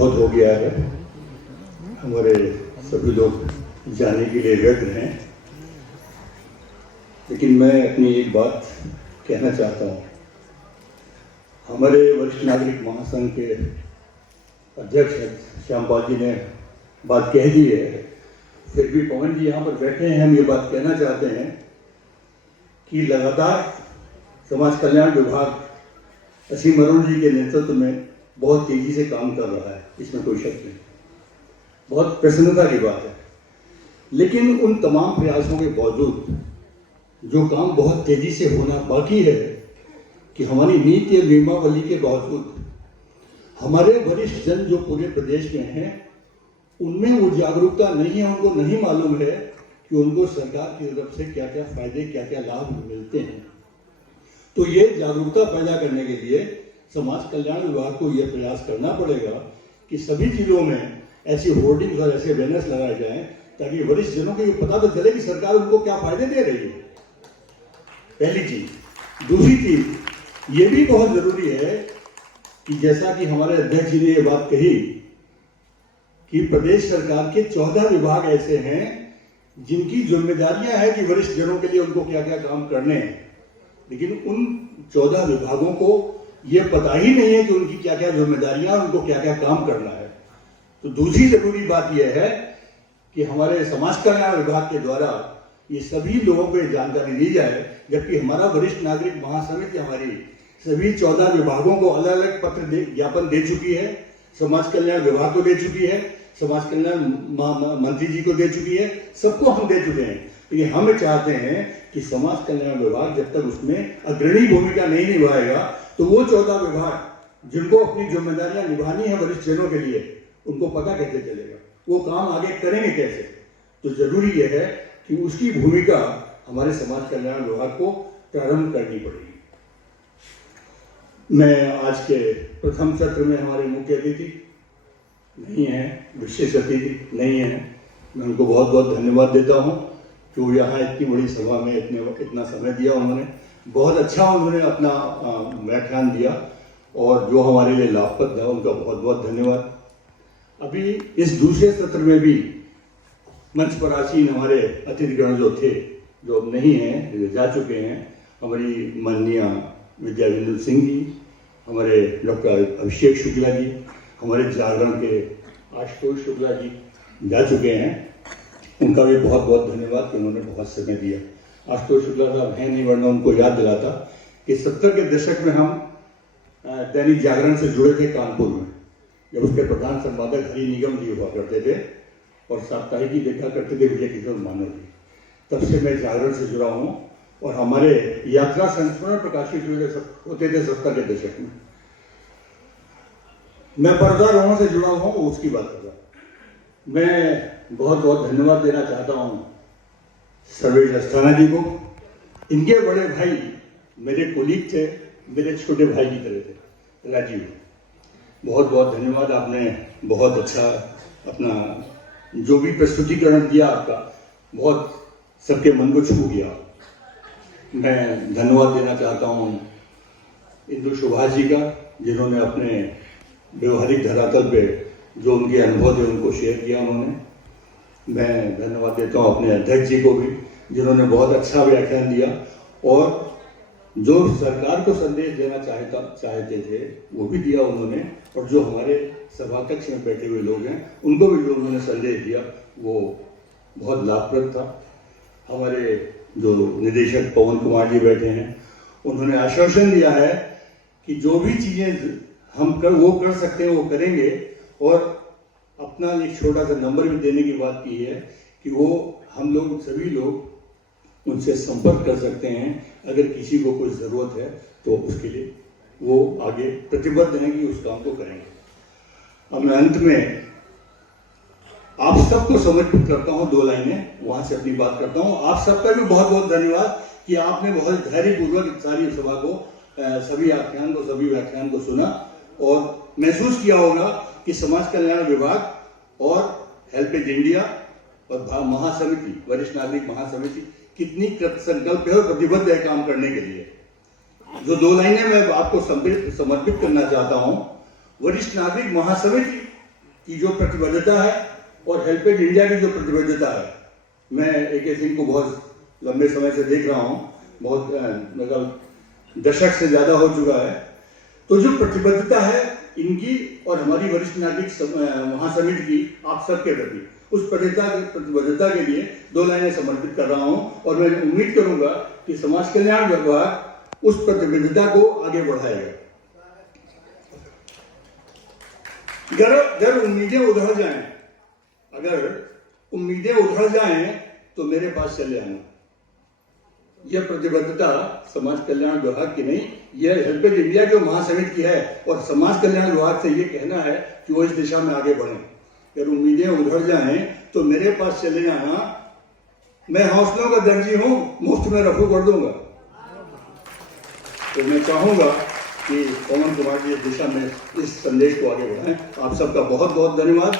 बहुत हो गया है, हमारे सभी लोग जाने के लिए व्यग्र हैं, लेकिन मैं अपनी एक बात कहना चाहता हूँ। हमारे वरिष्ठ नागरिक महासंघ के अध्यक्ष श्यामपाल जी ने बात कह दी है, फिर भी पवन जी यहाँ पर बैठे हैं, हम ये बात कहना चाहते हैं कि लगातार समाज कल्याण विभाग असीम अरुण जी के नेतृत्व में बहुत तेजी से काम कर रहा है, इसमें कोई शक नहीं। बहुत प्रसन्नता की बात है, लेकिन उन तमाम प्रयासों के बावजूद जो काम बहुत तेजी से होना बाकी है कि हमारी नीति और नियमावली के बावजूद हमारे वरिष्ठ जन जो पूरे प्रदेश में हैं उनमें वो जागरूकता नहीं है, उनको नहीं मालूम है कि उनको सरकार की तरफ से क्या क्या फायदे क्या क्या लाभ मिलते हैं। तो ये जागरूकता पैदा करने के लिए समाज कल्याण विभाग को यह प्रयास करना पड़ेगा कि सभी जिलों में ऐसी होर्डिंग्स और ऐसे बैनर्स लगाए जाएं ताकि वरिष्ठ जनों को ये पता तो चले कि सरकार उनको क्या फायदे दे रही है, पहली चीज। दूसरी चीज ये भी बहुत जरूरी है कि जैसा कि हमारे अध्यक्ष जी ने ये बात कही कि प्रदेश सरकार के 14 विभाग ऐसे हैं जिनकी जिम्मेदारियां हैं कि वरिष्ठ जनों के लिए उनको क्या क्या काम करने हैं, लेकिन उन 14 विभागों को यह पता ही नहीं है कि उनकी क्या क्या जिम्मेदारियां, उनको क्या क्या काम करना है। तो दूसरी जरूरी बात यह है कि हमारे समाज कल्याण विभाग के द्वारा ये सभी लोगों को जानकारी दी जाए, जबकि हमारा वरिष्ठ नागरिक महासमिति हमारी सभी 14 विभागों को अलग अलग पत्र ज्ञापन दे चुकी है, समाज कल्याण विभाग को दे चुकी है, समाज कल्याण मंत्री जी को दे चुकी है, सबको हम दे चुके हैं। लेकिन हम चाहते हैं कि समाज कल्याण विभाग जब तक उसमें अग्रणी भूमिका नहीं निभाएगा तो वो 14 विभाग जिनको अपनी जिम्मेदारियां निभानी है वरिष्ठ जनों के लिए, उनको पता कैसे चलेगा, वो काम आगे करेंगे कैसे। तो जरूरी यह है कि उसकी भूमिका हमारे समाज कल्याण विभाग को प्रारंभ करनी पड़ेगी। मैं आज के प्रथम सत्र में हमारे मुख्य अतिथि नहीं है, विशेष अतिथि नहीं है, मैं उनको बहुत बहुत धन्यवाद देता हूँ कि वो यहाँ इतनी बड़ी सभा में इतना समय दिया, उन्होंने बहुत अच्छा उन्होंने अपना व्याख्यान दिया और जो हमारे लिए लाभप्रद है उनका बहुत बहुत धन्यवाद। अभी इस दूसरे सत्र में भी मंच पर आसीन हमारे अतिथिगण जो थे, जो अब नहीं हैं, जा चुके हैं, हमारी माननीय विद्याविंदु सिंह जी, हमारे डॉक्टर अभिषेक शुक्ला जी, हमारे जागरण के आशुतोष शुक्ला जी जा चुके हैं, उनका भी बहुत बहुत धन्यवाद कि उन्होंने बहुत समय दिया। आशुतोष शुक्ला साहब हैं नहीं, वरना उनको याद दिलाता कि 70 के दशक में हम दैनिक जागरण से जुड़े थे कानपुर में, जब उसके प्रधान संपादक हरि निगम जी हुआ करते थे और साप्ताहिकी देखा करते थे विजय किशोर मानव जी। तब से मैं जागरण से जुड़ा हूँ और हमारे यात्रा संस्मरण प्रकाशित होते थे 70 के दशक में। मैं पर्वतारोहण से जुड़ा हुआ हूँ, उसकी बात कर रहा हूँ। मैं बहुत बहुत धन्यवाद देना चाहता हूँ सर्वेश अस्थाना जी को। इनके बड़े भाई मेरे कुलीग थे, मेरे छोटे भाई की तरह थे, राजीव। बहुत बहुत धन्यवाद, आपने बहुत अच्छा अपना जो भी प्रस्तुतिकरण दिया आपका, बहुत सबके मन को छू गया। मैं धन्यवाद देना चाहता हूँ इंदु सुभाष जी का, जिन्होंने अपने व्यवहारिक धरातल पे जो उनके अनुभव थे उनको शेयर किया उन्होंने। मैं धन्यवाद देता हूँ अपने अध्यक्ष जी को भी, जिन्होंने बहुत अच्छा व्याख्यान दिया और जो सरकार को संदेश देना चाहते थे वो भी दिया उन्होंने, और जो हमारे सभा कक्ष में बैठे हुए लोग हैं उनको भी जो उन्होंने संदेश दिया वो बहुत लाभप्रद था। हमारे जो निदेशक पवन कुमार जी बैठे हैं, उन्होंने आश्वासन दिया है कि जो भी चीज़ें हम वो कर सकते हैं वो करेंगे, और अपना एक छोटा सा नंबर भी देने की बात की है कि वो हम लोग सभी लोग उनसे संपर्क कर सकते हैं अगर किसी को कोई ज़रूरत है, तो उसके लिए वो आगे प्रतिबद्ध हैं कि उस काम को करेंगे। अब मैं अंत में आप सबको समर्पित करता हूँ, 2 लाइनें वहाँ से अपनी बात करता हूँ। आप सबका भी बहुत बहुत धन्यवाद कि आपने बहुत धैर्यपूर्वक सारी सभा को, सभी व्याख्यान को सुना और महसूस किया होगा कि समाज कल्याण विभाग और हेल्पेज इंडिया और महासमिति, वरिष्ठ नागरिक महासमिति कितनी कृतसंकल्प है और प्रतिबद्ध है काम करने के लिए। जो 2 लाइनें मैं आपको समर्पित करना चाहता हूँ, वरिष्ठ नागरिक महासमिति की जो प्रतिबद्धता है और हेल्पेज इंडिया की जो प्रतिबद्धता है, मैं AK सिंह को बहुत लंबे समय से देख रहा हूँ, बहुत मतलब दशक से ज़्यादा हो चुका है। तो जो प्रतिबद्धता है इनकी और हमारी वरिष्ठ नागरिक महासमिति की आप सबके प्रति, उस प्रतिबद्धता के लिए 2 लाइनें समर्पित कर रहा हूँ और मैं उम्मीद करूंगा कि समाज कल्याण विभाग उस प्रतिबद्धता को आगे बढ़ाएगा। अगर उम्मीदें उधड़ जाएं, अगर उम्मीदें उधड़ जाएं तो मेरे पास चले आना। यह प्रतिबद्धता समाज कल्याण विभाग की नहीं, यह हेल्पेज इंडिया जो महासमिति की है और समाज कल्याण विभाग से ये कहना है कि वो इस दिशा में आगे बढ़े। अगर उम्मीदें उधड़ जाएं तो मेरे पास चले आना, मैं हौसलों का दर्जी हूं, मुफ्त में रफू कर दूंगा। तो मैं चाहूंगा कि पवन कुमार जी इस दिशा में इस संदेश को आगे बढ़ाएं। आप सबका बहुत बहुत धन्यवाद।